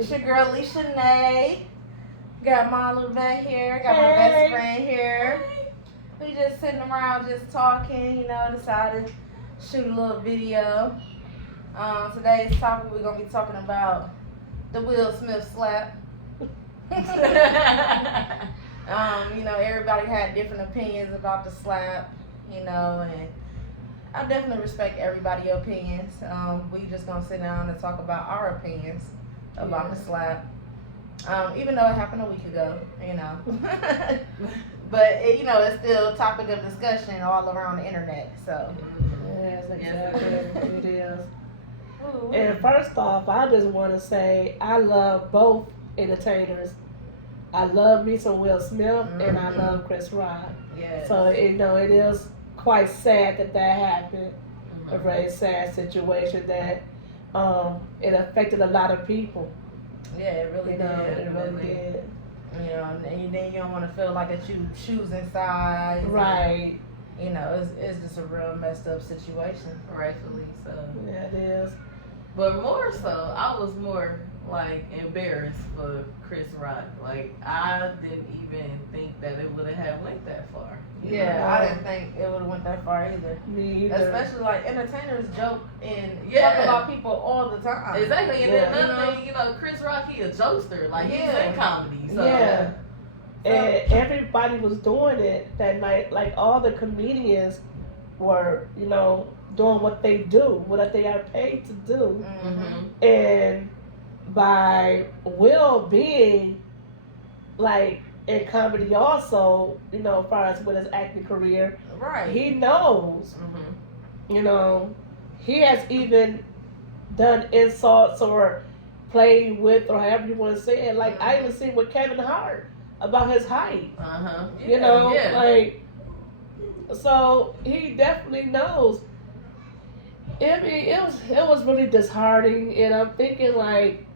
It's your girl Lishanae. Got my little vet here. Got my best friend here. We just sitting around just talking, decided to shoot a little video. Today's topic we're gonna be talking about the Will Smith slap. Everybody had different opinions about the slap, and I definitely respect everybody's opinions. We just gonna sit down and talk about our opinions about the slap. Even though it happened a week ago, but it's still a topic of discussion all around the internet. So yes, exactly, it is. And first off, I just want to say I love both entertainers. I love me some Will Smith, and I love Chris Rock. yeah. So it is quite sad that happened. A very sad situation that it affected a lot of people. Yeah, it really did. It really did. And then you don't want to feel like that you choosing sides. Right. It's just a real messed up situation. Rightfully so. Yeah, it is. But more so, I was more like embarrassed for Chris Rock. Like I didn't even think that it would have went that far. Yeah, I didn't think it would have went that far either. Me either. Especially like entertainers joke and talk about people all the time. Exactly, and then another thing, Chris Rock, he a jokester, like he's in comedy. So. Yeah. And everybody was doing it that night. Like all the comedians were, doing what they do, what they are paid to do. Mm-hmm. And by Will being like in comedy also, as far as with his acting career, right? He knows. Mm-hmm. He has even done insults or played with, or however you want to say it. Like I even seen with Kevin Hart about his height. Like so he definitely knows. I mean, it was really disheartening, and I'm thinking like,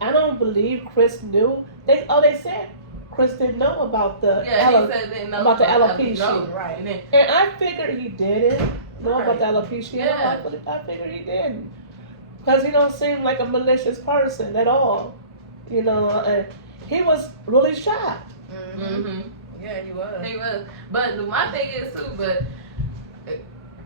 I don't believe Chris knew. They said Chris didn't know about the about the alopecia, right? And I figured he didn't know about the alopecia. Yeah. I figured he didn't, because he don't seem like a malicious person at all. And he was really shocked. Mm-hmm. Yeah, he was. He was. But my thing is too, but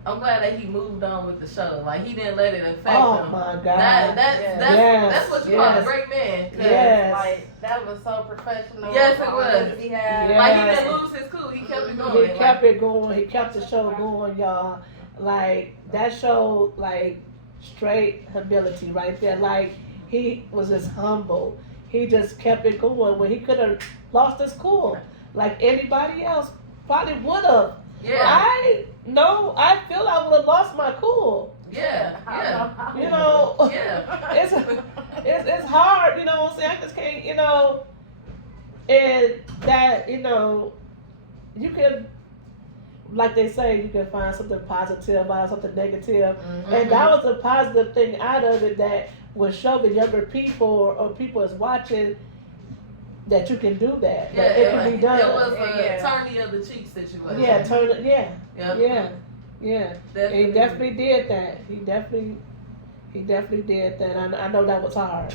I'm glad that he moved on with the show. Like he didn't let it affect him. Oh my God. That's what you call a great man. Yes. Like that was so professional. Yes, it was. He had. Yes. Like he didn't lose his cool. He kept it going. He kept it going. He kept the show going, y'all. Like that showed like straight humility right there. Like he was just humble. He just kept it going when he could have lost his cool. Like anybody else probably would have. Yeah. I feel I would have lost my cool. Yeah. Yeah. It's hard, what I'm saying? I just can't, and that, you can, like they say, you can find something positive out of something negative. Mm-hmm. And that was the positive thing out of it, that would show the younger people or people that's watching that you can do that. Yeah, it can be done. It was a turn the other cheek situation. Yeah. He definitely did that. He definitely did that. I know that was hard.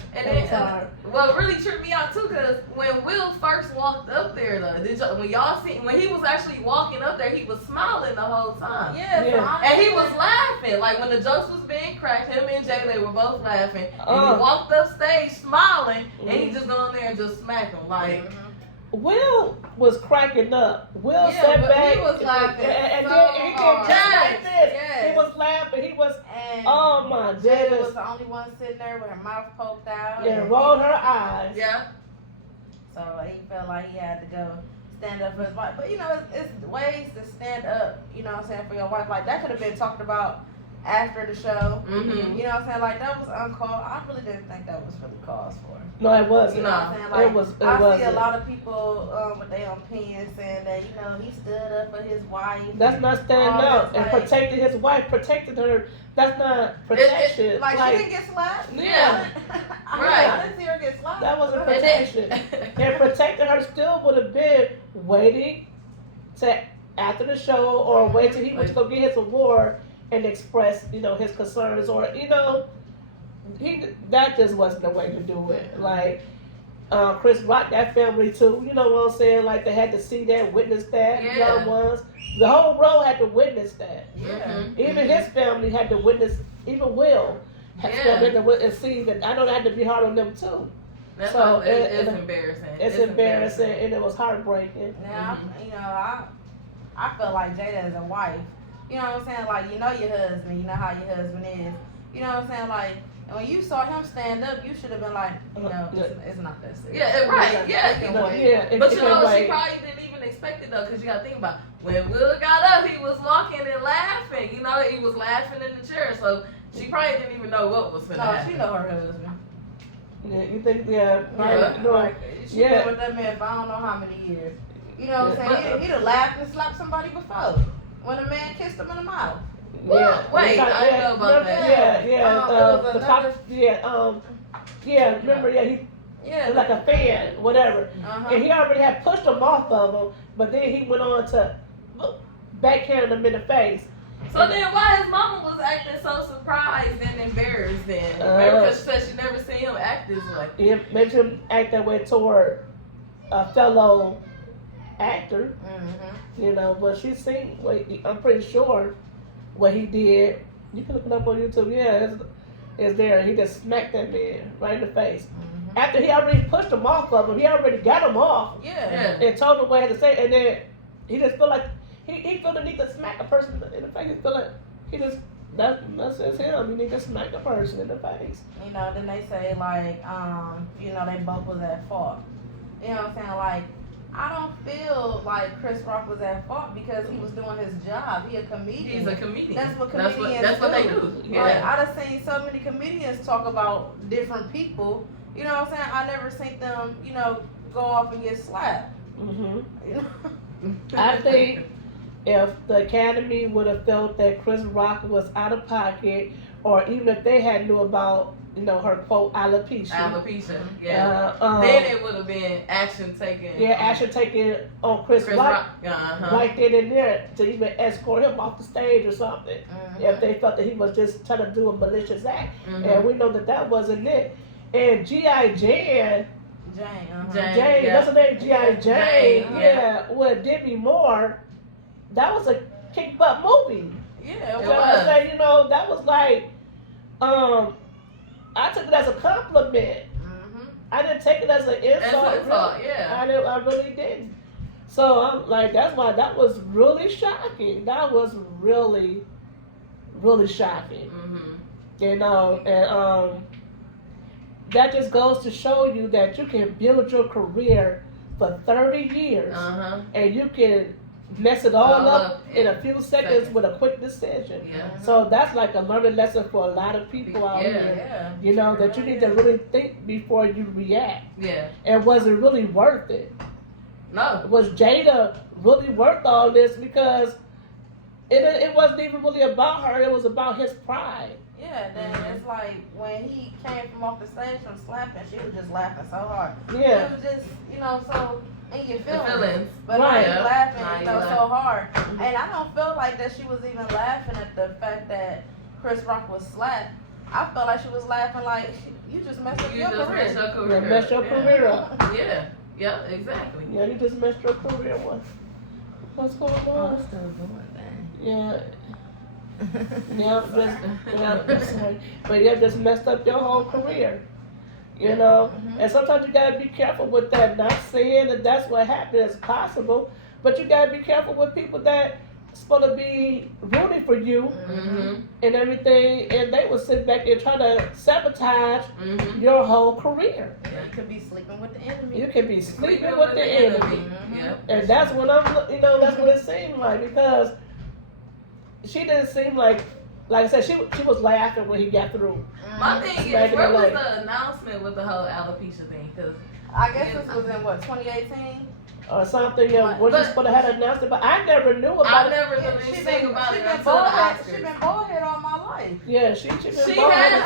Well, it really tripped me out too, because when Will first walked up there, though, when he was actually walking up there, he was smiling the whole time. Yeah. And he was laughing. Like when the jokes was being cracked, him and Jay, they were both laughing. And he walked up stage smiling, and he just go in there and just smack him. Like, Will was cracking up. Will sat back. He was laughing. And so then he did hard. just like this. Yes. He was laughing. He was, and oh my Jada goodness. was the only one sitting there with her mouth poked out. And rolled her eyes. yeah. So he felt like he had to go stand up for his wife. But it's ways to stand up, for your wife. Like that could have been talked about after the show. Mm-hmm. You know what I'm saying? Like that was uncalled. I really didn't think that was really cause for. No, it wasn't. You know what I'm saying? Like, it was. I see a lot of people with their opinions saying that he stood up for his wife. That's not standing up and like, protected his wife, protected her. That's not protection. Like she didn't get slapped. Yeah. I didn't see her get slapped. That wasn't protection. And protecting her still would have been waiting to after the show, or wait till he went to go get his award and express, his concerns, or that just wasn't the way to do it. Like Chris Rock, that family too. You know what I'm saying? Like they had to see that, witness that. Young ones, the whole row had to witness that. Yeah. Even his family had to witness. Even Will had to witness and see that. I know that had to be hard on them too. That's so it's embarrassing. It's embarrassing, and it was heartbreaking. Now, you know, I feel like Jada as a wife. You know what I'm saying? Like, you know your husband. You know how your husband is. You know what I'm saying? Like, and when you saw him stand up, you should have been like, you know, it's not that serious. Yeah, right. But you know, she probably didn't even expect it though, because you got to think about when Will got up, he was walking and laughing. You know, he was laughing in the chair, so she probably didn't even know what was going to happen. No, she know her husband. Yeah, you think? Yeah, right. No, like, she been with that man for I don't know how many years. You know what I'm saying? He'd have laughed and slapped somebody before when a man kissed him in the mouth. Yeah. Wait, I didn't know about that. Remember, he was like a fan, whatever. And he already had pushed him off of him, but then he went on to backhand him in the face. So then why his mama was acting so surprised and embarrassed then? Because she said she never seen him act this way. Yeah, maybe him act that way toward a fellow actor. You know, but she seen, I'm pretty sure what he did. You can look it up on YouTube. Yeah, it's there. He just smacked that man right in the face. After he already pushed him off of him, he already got him off. And told him what he had to say, and then he just felt like he felt the need to smack a person in the face. He feel like he just that's just him. You need to smack a person in the face. You know, then they say like, you know, they both was at fault. You know what I'm saying? Like, I don't feel like Chris Rock was at fault because he was doing his job. He a comedian. He's a comedian. That's what comedians that's what they do. Yeah. Like, I done seen so many comedians talk about different people. You know what I'm saying? I never seen them, you know, go off and get slapped. You know? I think if the Academy would have felt that Chris Rock was out of pocket, or even if they had knew about, you know, her quote alopecia. Then it would have been action taken. Yeah, action taken on Chris Rock. Right then and there to even escort him off the stage or something. If they felt that he was just trying to do a malicious act. And we know that wasn't it. And G.I. Jane, that's her name, G.I. Jane, with Demi Moore, that was a kick butt movie. Yeah, it was. I say, you know, that was like, I took it as a compliment. I didn't take it as an insult. I really didn't. So I'm like, that's why that was really shocking. That was really, really shocking. You know, and that just goes to show you that you can build your career for 30 years and you can mess it all up in a few seconds with a quick decision. So that's like a learning lesson for a lot of people out here. You know, that you need to really think before you react. And was it really worth it? No. Was Jada really worth all this? Because it wasn't even really about her. It was about his pride. Yeah, then it's like when he came from off the stage from slapping, she was just laughing so hard. Yeah. It was just, you know, so in your feelings. But now you're laughing, you know, so hard. And I don't feel like that she was even laughing at the fact that Chris Rock was slapped. I felt like she was laughing like, you just messed up your career. You messed your career up. Yeah, exactly. Yeah, you just messed your career up. What's going on? I'm still doing that. Yeah. But you just messed up your whole career, you know. And sometimes you gotta be careful with that. Not saying that that's what happened as possible, but you gotta be careful with people that supposed to be rooting for you and everything, and they will sit back and try to sabotage your whole career. Yeah, you could be sleeping with the enemy. You can be sleeping with the enemy, and that's what you know. That's what it seemed like, because she didn't seem like I said, she was laughing when he got through. My thing is, where was the announcement with the whole alopecia thing? Because I guess this was in what, 2018 or something. Was she supposed to have announced it? But I never knew about it. I never knew anything about it until the Oscars. She's been bald-headed all my life. Yeah, she been She bald-headed.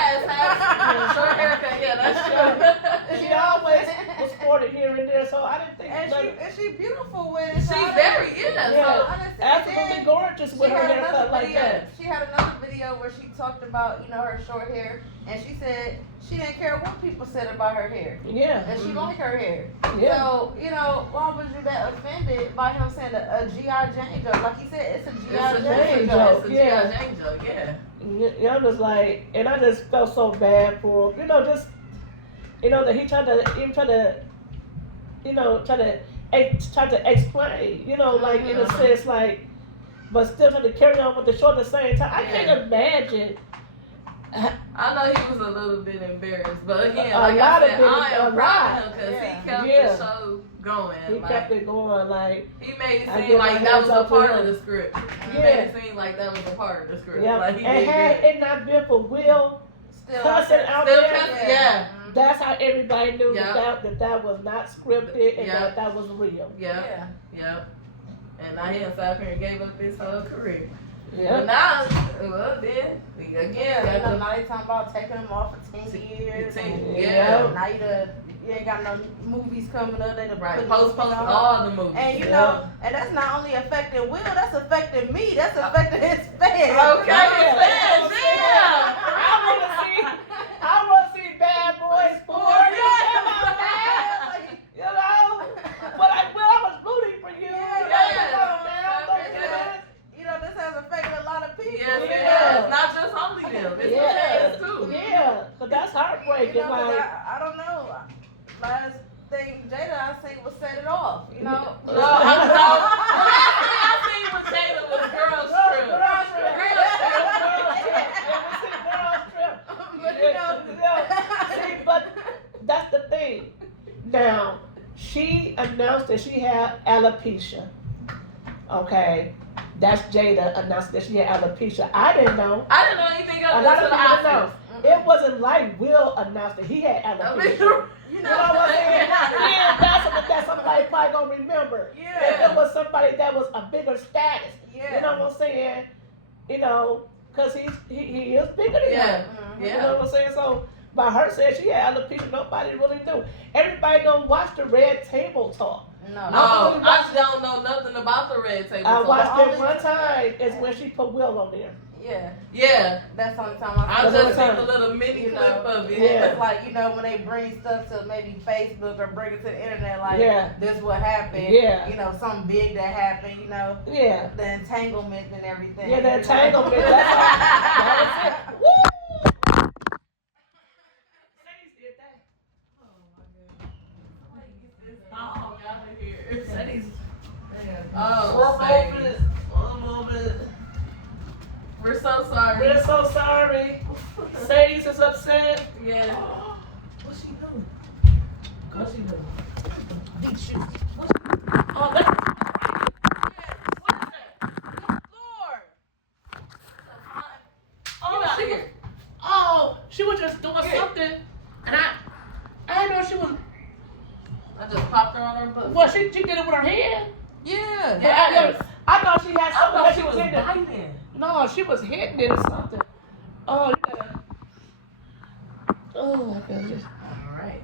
has short haircut. Yeah, that's true. She always was sporting here and there so I didn't think. And she beautiful with it. She's very absolutely gorgeous with her haircut like that. She had another video where she talked about her short hair, and she said she didn't care what people said about her hair. Yeah. And she liked her hair. Yeah. So why was you that offended by him saying a GI Jane joke? Like he said, it's a GI Jane joke. It's a GI Jane joke. Yeah. I'm just like, and I just felt so bad for him. That he tried to explain, like in a sense, like, but still trying to carry on with the show at the same time. I can't imagine. I know he was a little bit embarrassed, but again, I am proud of him because he kept the show going. He kept it going, like he made it seem like that was a part of the script. He made it seem like that was a part of the script. Yeah, like, he and had it not been for Will cussing out there, that's how everybody knew that was not scripted and that was real. Yeah. And now he in South Korea gave up his whole career. Yeah. But now, then, now they talking about taking him off for 10 years. Now you ain't got no movies coming up. They postpone all the movies. And and that's not only affecting Will, that's affecting me. That's affecting his fans. Okay, his fans, I want to see Bad Boys 4. But I was rooting for you. This has affected a lot of people. Yes, not just only them. It's the fans too. Yeah, but that's heartbreaking. I don't know. Last thing Jada I seen was Set It Off. No, I seen with Jada was Girls Trip. But that's the thing. Now, she announced that she had alopecia. Okay. That's Jada announced that she had alopecia. I didn't know. I didn't know anything else. A lot of people know. It wasn't like Will announced that he had alopecia. You know what I'm saying? That's somebody probably gonna remember. Yeah. If it was somebody that was a bigger status. Yeah. You know what I'm saying? Because he is bigger than her. Yeah. You know what I'm saying? So by her saying she had alopecia, nobody really knew. Everybody don't watch the Red Table Talk. No, I don't know nothing about the Red Table Talk. I watched it one time. It's when she put Will on there. Yeah. That's the only time I just seen a little mini clip of it. Yeah. It's like, when they bring stuff to maybe Facebook or bring it to the internet, like, this what happened. Yeah. Something big that happened, Yeah. The entanglement and everything. Yeah, the entanglement. That was it. Woo! Sadie's did that. Oh, my God. Get this dog out of here. Sadie's. One moment. We're so sorry. We're so sorry. Sadie's is upset. Yeah. What's she doing? What's she doing? Beat you. Oh, that's. She was just doing something, and I didn't know she was. I just popped her on her butt. Well, she did it with her hand. Yeah. I thought she had something that she was biting. No, she was hitting it or something. Oh, you gotta. Oh my goodness. All right.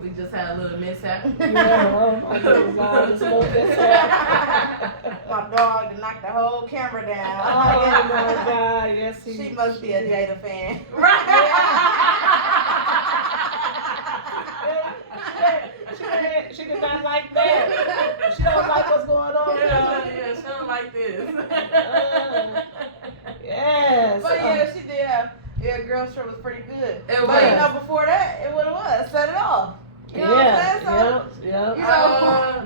We just had a little mishap. Yeah, oh my goodness, just a little mishap. My dog knocked the whole camera down. Oh my God, yes he. She must be a Jada fan. She did not like that. She don't like what's going on. Yeah, she don't like this. Yes. But she did have. Girls Trip was pretty good. It but was. Before that, it was Set It Off. You know what I'm saying? So,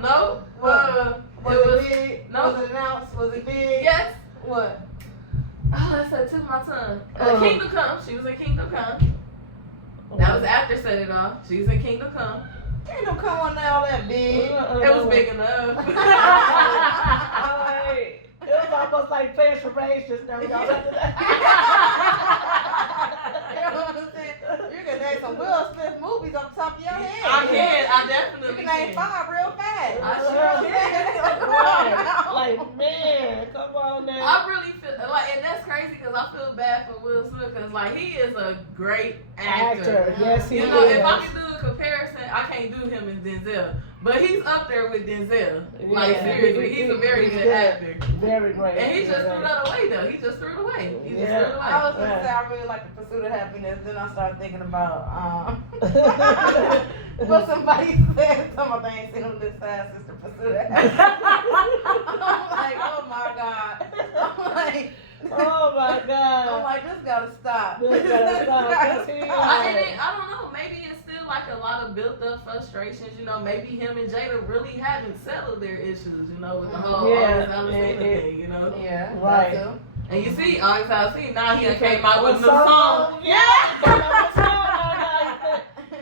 no. Was it big? No. Was it announced? Was it big? Yes. What? Oh, that's the tip of my tongue. Kingdom Come. She was in Kingdom Come. That was after Set It Off. She was in Kingdom Come. Kingdom Come wasn't all that big. It was big enough. It was almost like playing charades just now. You know what I'm saying? You can name some Will Smith movies off the top of your head. I definitely can. Name 5 real fast. I sure can. Like, man, come on now. I really feel like, and that's crazy because I feel bad for Will Smith because like he is a great actor. Yes, he is. You know, if I can do a comparison, I can't do him and Denzel, but he's up there with Denzel. Like seriously, he's a very good actor. Very great. And he just threw that away though. He just threw it away. I was gonna say I really like The Pursuit of Happiness. Then I started thinking about what somebody said. Some of they ain't seen on this side since The Pursuit of Happiness. I'm like, oh my god. I'm like, oh my god. I'm like, this gotta stop. This gotta stop. I don't know. Maybe it's still like a lot of built up frustrations. You know, maybe him and Jada really haven't settled their issues. You know, with the whole Alexander thing. You know. Yeah. Right. And you see, now he came out with a new song.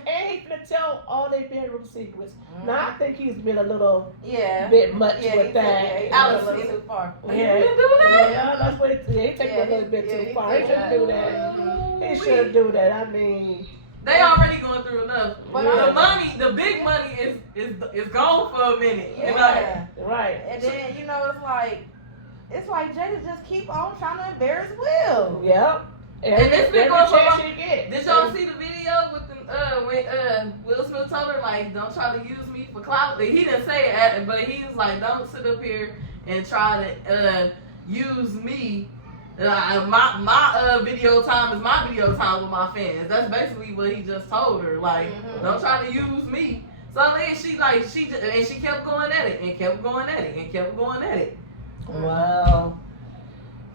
And he finna tell all their bedroom secrets. Now I think he's been a little bit much with that. Alex is too far. Yeah, do that. Yeah, that's what he taking a little bit too far. He shouldn't do that. He shouldn't do that. I mean, they already going through enough. But the big money is gone for a minute. Yeah. You know? Right. And then it's like Jada just keep on trying to embarrass Will. Yep. And this been going for she get. Did y'all see the video with when Will Smith told her like, don't try to use me for clout? He didn't say it, but he was like, don't sit up here and try to use me. My video time is my video time with my fans. That's basically what he just told her. Like, don't try to use me. So then she kept going at it and kept going at it and kept going at it. Well,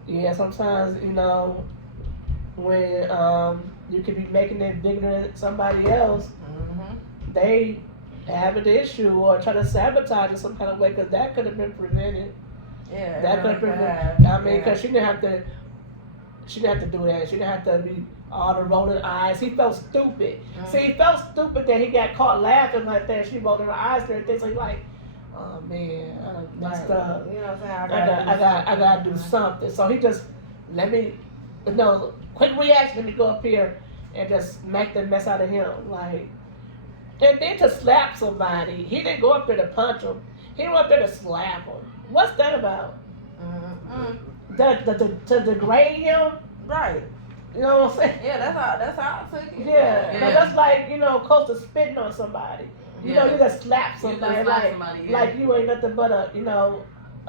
yeah, sometimes, you know, when you could be making it bigger than somebody else, they have an issue or try to sabotage in some kind of way, because that could have been prevented. Yeah, that could have prevented. I mean, because she didn't have to do that. She didn't have to be all the rolling eyes. He felt stupid. See, he felt stupid that he got caught laughing like that. She rolled her eyes and everything. So he's like, oh man, I messed up. You know what I'm saying? I gotta do something. So he just quick reaction. Let me go up here and just make the mess out of him. Like, and then to slap somebody, he didn't go up there to punch him. He went up there to slap him. What's that about? To degrade him? Right. You know what I'm saying? Yeah, that's how I took it. Yeah. That's like, close to spitting on somebody. You know, you just slap somebody, like you ain't nothing but a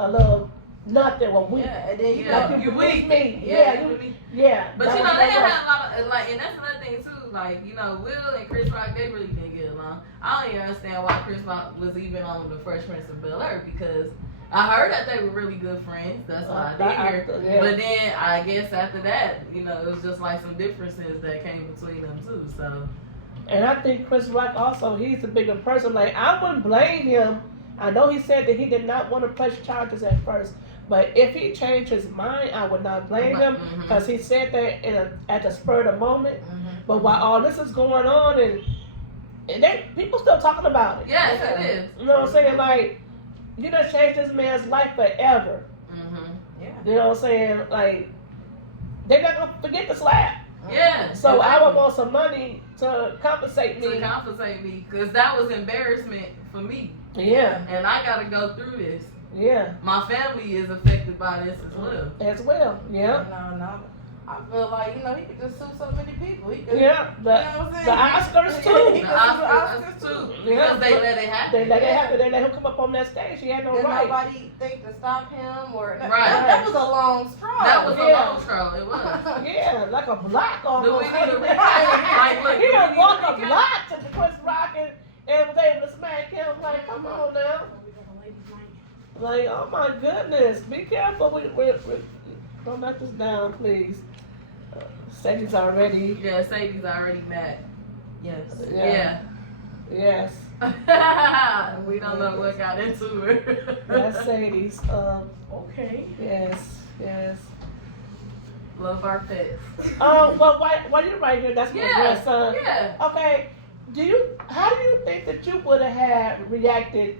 little nothing. Well, weak. Yeah, and then you weak me. Yeah. But they had a lot of and that's another thing too. Like, Will and Chris Rock, they really didn't get along. I don't even understand why Chris Rock was even on the Fresh Prince of Bel-Air, because I heard that they were really good friends. That's what I did hear. But then I guess after that, it was just like some differences that came between them too. So. And I think Chris Rock also, he's a bigger person. Like, I wouldn't blame him. I know he said that he did not want to press charges at first, but if he changed his mind, I would not blame him, because he said that at the spur of the moment. But while all this is going on, and people still talking about it. Yes, it is. You know what I'm saying? Like, you done changed this man's life forever. Yeah. You know what I'm saying? Like, they're not gonna forget the slap. Yeah. So exactly. I would want some money to compensate me. Because that was embarrassment for me. Yeah. And I gotta go through this. Yeah. My family is affected by this as well. Yeah. No. I feel like, he could just sue so many people. He could, the Oscars too. The Oscars too. Because they let it happen. They let it happen. They let him come up on that stage. He had no right. Nobody think to stop him or that was a long straw. That was a long straw. It was. Yeah, like a block almost. He done walked a block to Chris Rock and was able to smack him. Like, come on now. Like, oh my goodness, be careful. We don't let this down, please. Sadie's already mad. Yes. Yeah. Yes. We don't know what got into her. That's Sadie's. Okay. Yes. Love our pets. Well, why you right here? That's my grandson. Yeah. Okay. How do you think that you would have reacted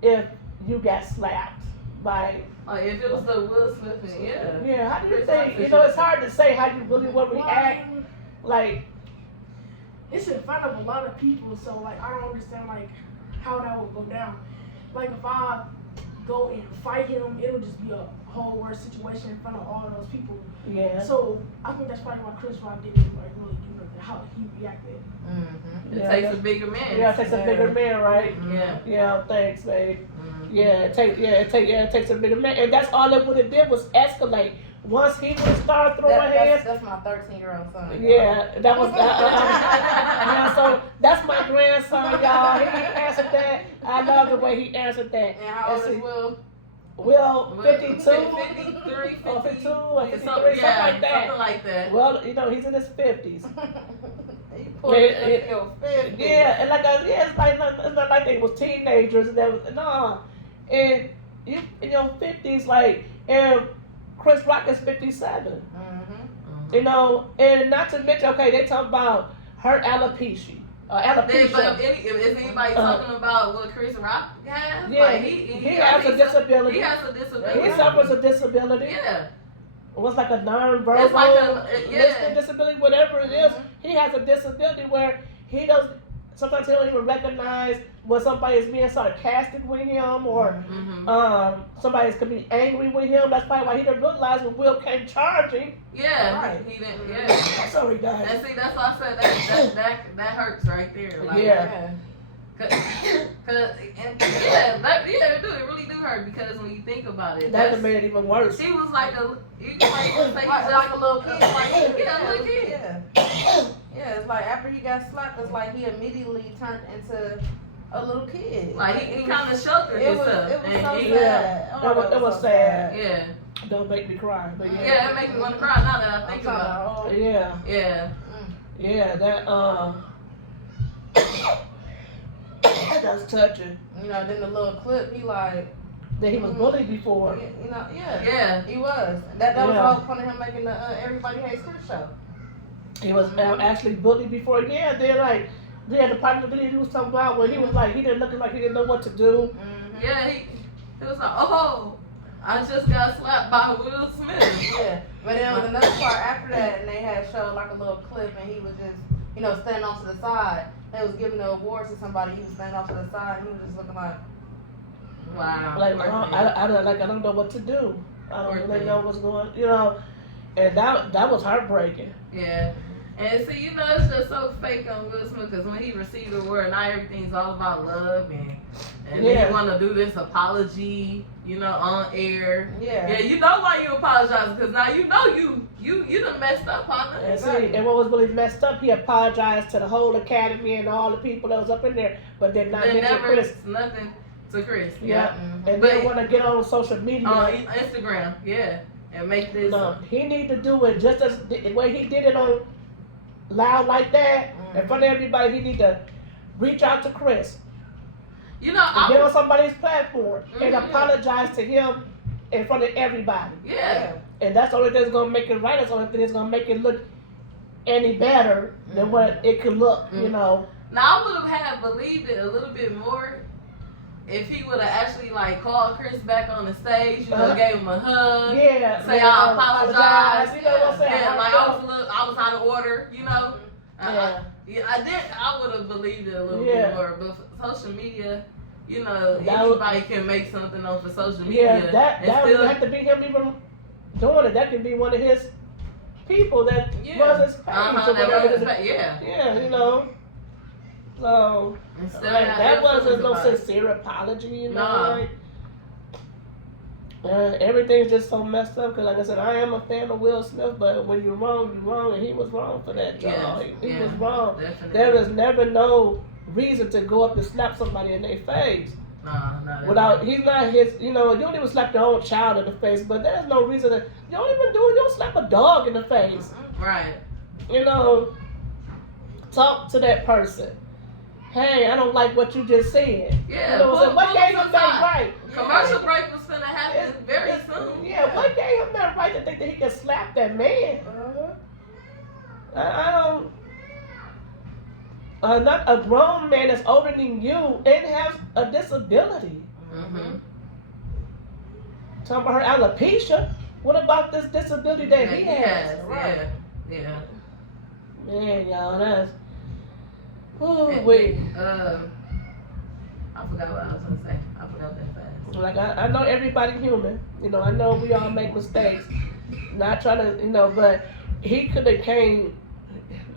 if you got slapped by? If it was the Will Smith thing, Yeah, how do you think? It's hard to say how you really would react. Like, it's in front of a lot of people, so I don't understand how that would go down. Like, if I go and fight him, it'll just be a whole worse situation in front of all those people. Yeah. So I think that's probably why Chris Rock didn't like really do nothing. How he reacted. It takes a bigger man. Yeah, it takes a bigger man, right? Yeah. Yeah. Thanks, babe. Yeah, it takes a bigger man, and that's all it would have did was escalate. Once he would have started throwing hands. That's my 13-year-old son. Yeah, that was. Yeah, so that's my grandson, y'all. He answered that. I love the way he answered that. And how old is Will? Will 52, 53, or 52, or 53, something like that. Something like that. Well, he's in his 50s. He pulled it in 50. Yeah, and it's not like they was teenagers and and you in your 50s, like, and Chris Rock is 57. And not to mention, okay, they talk about her alopecia. Alopecia. Is anybody talking about what Chris Rock has? Yeah, like he has a disability. He has a disability. He suffers a disability. Yeah. What's like a non-verbal listening disability, whatever it is. He has a disability where he does. Sometimes he don't even recognize when somebody is being sarcastic with him, or somebody could be angry with him. That's probably why he didn't realize when Will came charging. Yeah, right. He didn't. Yeah. Sorry, guys. And see, that's why I said that hurts right there. Like, yeah. It really do hurt, because when you think about it, that made it even worse. He was like a little kid. A little kid. Yeah, it's like after he got slapped, it's like he immediately turned into a little kid. Like he kind of sheltered himself. It was so sad. It was sad. Yeah. Don't make me cry. But yeah, it makes me want to cry now that I think about it. Yeah. Yeah. Yeah, that's touching. Then the little clip, he like that he was bullied before. Yeah, he was. That was all part of him making the Everybody Hates Chris show. He was actually bullied before. Yeah, they had the part of the video he was talking about where he was like, he didn't look like he didn't know what to do. Yeah, he was like, oh, I just got slapped by Will Smith. Yeah, but there was another part after that, and they had showed like a little clip, and he was just, standing off to the side. They was giving the awards to somebody. He was standing off to the side, and he was just looking like, wow. Like I don't know what to do. I don't really know what's going. And that was heartbreaking. Yeah. And see, it's just so fake on Will Smith, because when he received the award, now everything's all about love, and then he want to do this apology, on air. Yeah. Yeah, you know why you apologize, because now you done messed up, partner. And what was really messed up, he apologized to the whole academy and all the people that was up in there, but did not mention Chris. Nothing to Chris. Yeah. And then want to get on social media. On Instagram, yeah. And make this. No, he need to do it just as the way he did it on loud like that in front of everybody. He need to reach out to Chris. Get on somebody's platform and apologize to him in front of everybody. Yeah. And that's the only thing that's gonna make it right. That's the only thing that's gonna make it look any better than what it could look. Now I would have believed it a little bit more if he would have actually called Chris back on the stage, gave him a hug, say I apologize, you know what I'm saying? I was out of order, I would have believed it a little bit more, but for social media, anybody can make something on for social media. That would have to be him even doing it. That can be one of his people that was his page. Yeah. So that wasn't no sincere apology, everything's just so messed up. Because like I said, I am a fan of Will Smith, but when you're wrong, and he was wrong for that job. He was wrong. Definitely. There is never no reason to go up and slap somebody in their face. He's not his. You don't even slap your own child in the face, but there's no reason to. You don't slap a dog in the face. Right. Talk to that person. Hey, I don't like what you just said. Yeah. What gave him that right? Commercial break was gonna happen very soon. Yeah. What gave him that right to think that he could slap that man? I don't. Not a grown man that's older than you and has a disability. Talking about her alopecia. What about this disability that he has? Right. Yeah. Man, y'all, that's. Ooh, I forgot what I was gonna say. I forgot that fast. Like I know everybody human. You know, I know we all make mistakes. Not trying to, you know, but he could have came.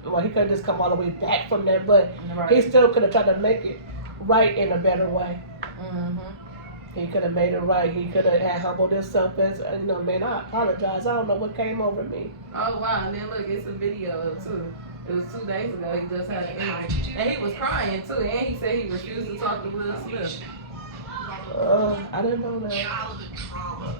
Well, he could have just come all the way back from that, but he still could have tried to make it right in a better way. He could have made it right. He could have had humbled himself as, you know, man, I apologize. I don't know what came over me. Oh, wow. And then look, it's a video too. It was 2 days ago. He just had an interview. And he was crying too. And he said he refused to talk to Will Smith. I didn't know that. Childhood trauma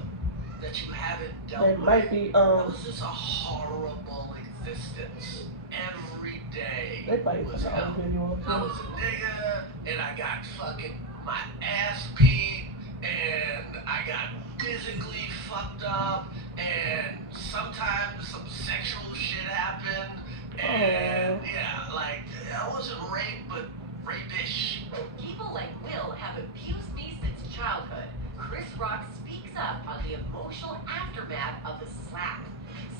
that you haven't dealt It might be, It was just a horrible existence. Every day. They probably put the old video up I too. was a nigga, and I got fucking my ass beat, and I got physically fucked up, and sometimes some sexual shit happened, and yeah, like, I wasn't raped, but rapish. People like Will have abused me since childhood. Chris Rock speaks up on the emotional aftermath of the slap.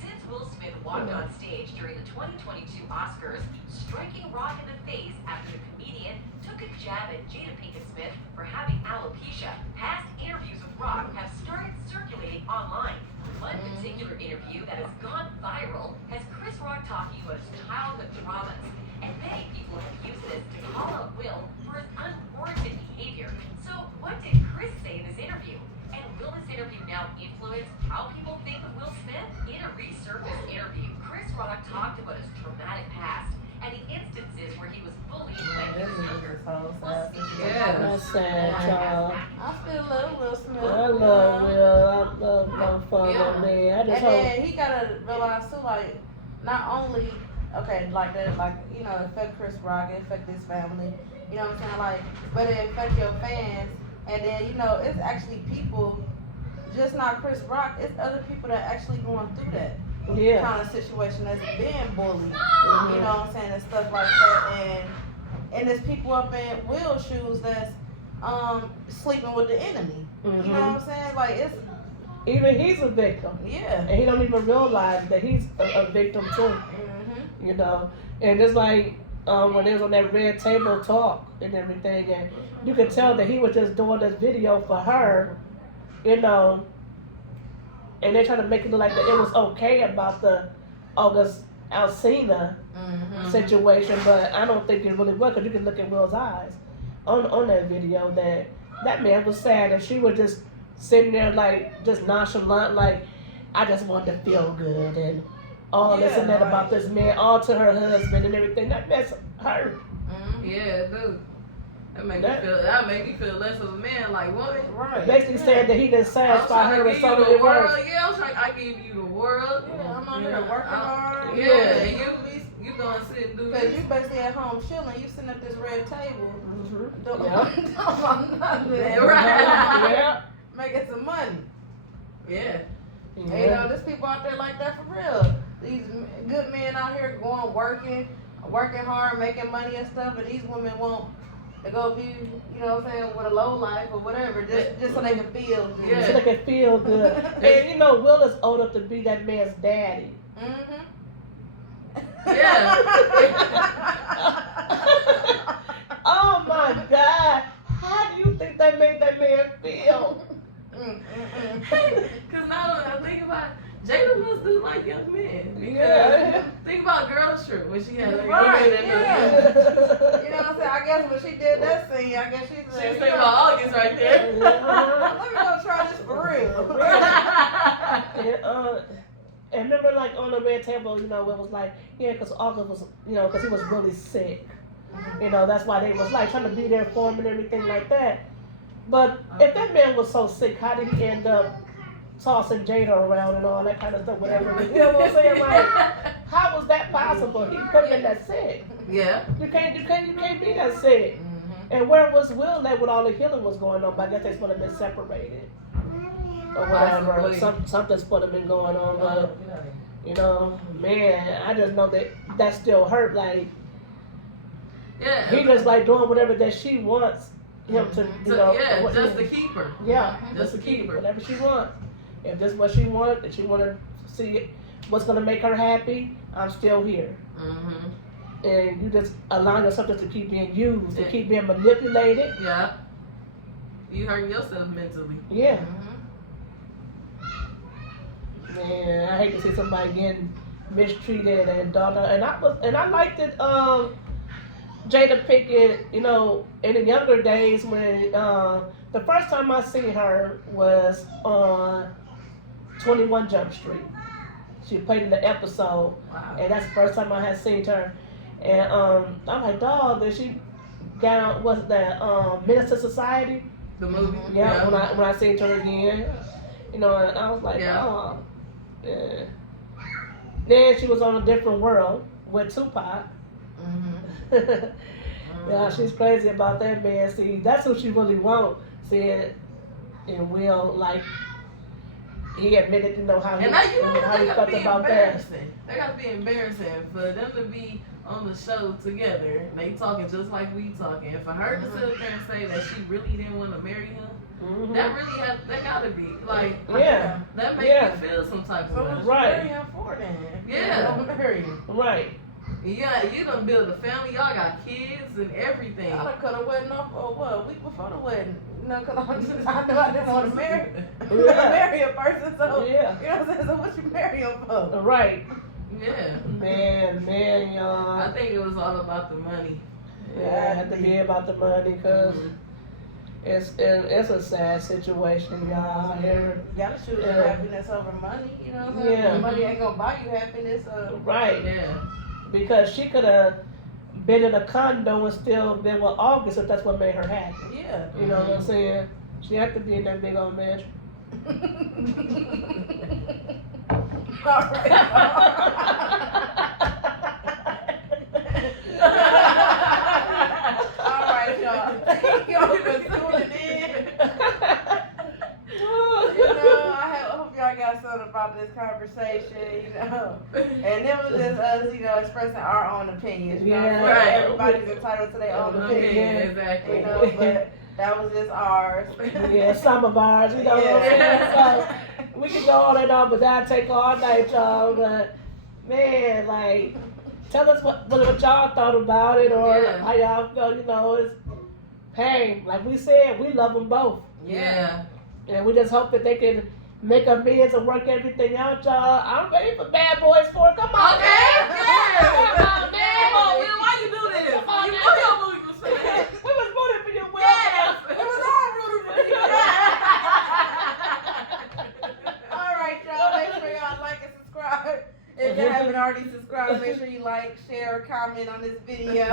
Since Will Smith walked on stage during the 2022 Oscars, striking Rock in the face after the comedian took a jab at Jada Pinkett Smith for having alopecia, past interviews with Rock have started circulating online. One particular interview that has gone viral has Chris Rock talking about his childhood traumas, and many people have used this to call out Will for his unwarranted behavior. So what did Chris say in this interview? And will this interview now influence how people think of Will Smith? In a resurfaced interview, Chris Rock talked about his traumatic past and the instances where he was bullied when he was younger. That's sad, child. I still love Will Smith. I love Will. I love my father, man. I just And hope. then he gotta realize too, like, not only like that, like, you know, it affect Chris Rock, it affect his family, you know what I'm saying, like, but it affect your fans, and then, you know, it's actually people, just not Chris Rock, it's other people that actually going through that kind of situation, that's being bullied, you know what I'm saying, and stuff like that, and there's people up in Will's shoes that's sleeping with the enemy, you know what I'm saying, like, it's, even he's a victim. yeah, And he don't even realize that he's a victim too. You know, and it's like when they was on that red table talk and everything, and you could tell that he was just doing this video for her, you know, and they're trying to make it look like that it was okay about the August Alsina situation, but I don't think it really was, because you can look at Will's eyes on that video that man was sad, and she was just sitting there like just nonchalant, like, I just want to feel good and all this and that about this man, all to her husband and everything. That mess hurt. Yeah, dude. That make me feel less of a man, like, woman. right, Basically saying that he didn't satisfy her with so many words. Yeah, I was like, I give you the world. yeah, I'm out here working hard, Yeah, you gonna sit and do because this. you basically at home chilling, you sitting at this red table, doing Yeah. nothing, Right. Yeah. making some money. Yeah. And, you know, there's people out there like that for real. These good men out here going working hard, making money and stuff, and these women want to go be, you know what I'm saying, with a low life or whatever, just so they can feel good. Yeah. So they can feel good. And you know, Will is old enough to be that man's daddy. Yeah. Oh my God. How do you think that made that man feel? Because now that I think about it, Jada must do like young men. Because Yeah. think about Girl Trip when she had her Right, women in yeah. the You know what I'm saying? I guess when she did that scene, I guess she She said, was thinking about August right there. let me go try this for real. And remember, like, on the red table, you know, it was like, yeah, because August was, you know, because he was really sick. You know, that's why they was, like, trying to be there for him and everything like that. But if that man was so sick, how did he end up tossing Jada around and all that kind of stuff, whatever? You know what I'm saying? Like, how was that possible? He couldn't have been that sick. Yeah. You can't be that sick. And where was Will at when all the healing was going on? But I guess they're supposed to have been separated. Or whatever. Something's supposed to have been going on. But, you know, man, I just know that still hurt. Like, Yeah. he just like doing whatever that she wants him to, you know. Yeah, just to keep her. Yeah, Just to to keep her. whatever she wants. If this is what she wants, and she want to see what's going to make her happy, I'm still here. And you just allow yourself just to keep being used, to keep being manipulated. Yeah. You hurting yourself mentally. Yeah. Man, I hate to see somebody getting mistreated and daughter. And I liked it. Jada Pinkett, you know, in the younger days when the first time I seen her was on 21 Jump Street. She played in the episode, Wow. and that's the first time I had seen her. And I'm like, dog, then she got on, what's that, Minister Society? The movie? Yeah, when I seen her again. You know, and I was like, Yeah. oh, yeah. Then she was on A Different World with Tupac. Yeah, she's crazy about that, man. See, that's who she really wants. See, and Will, like, he admitted to know how he, and now, you know what, how he they felt gotta be about that. embarrassing. They gotta be embarrassing for them to be on the show together. They talking just like we talking. And for her to sit up there and say that she really didn't want to marry him, that really that gotta be like, Yeah. that makes Yeah. me feel some type So of way. what you Right. marry him for then? Yeah. Don't marry him. Right. Yeah, you done build a family. Y'all got kids and everything. I done cut a wedding off for what, a week before the wedding. You know, cause I knew I didn't want to marry, marry a person. So Yeah. you know what I'm saying. So what you marry him for? Right. Yeah. Man, y'all. I think it was all about the money. Yeah, it had to be about the money because it's a sad situation, y'all. Here. You gotta choose your happiness over money. You know what I'm saying? Yeah. Money ain't gonna buy you happiness. Right. Yeah. Because she could have been in a condo and still been with August if that's what made her happy. Yeah. You know what I'm saying? She had to be in that big old mansion. All right. All right, y'all. Thank y'all for tuning in. You know, I hope y'all got something about this conversation, you know. And it was just us, you know, expressing our own opinions. You know, Yeah. Right. Everybody's entitled to their own opinion. Yeah, exactly. You know, but that was just ours. Yeah, some of ours, you know what I'm saying? So we can go on and on, but that'll take all night, y'all. But man, like, tell us what y'all thought about it or how y'all feel, you know, it's pain. Like we said, we love them both. Yeah. And we just hope that they can make amends and work everything out, y'all. I'm ready for Bad Boys 4. Come on, Okay, man. yeah. Come on, man. Come on, Will, why you do this? Come on, You man. know your movie was saying. We was rooting for you, Will. Yes. It was all rooting for you. All right, y'all. Make sure y'all like and subscribe. If you haven't already subscribed, make sure you like, share, comment on this video.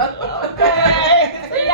Okay.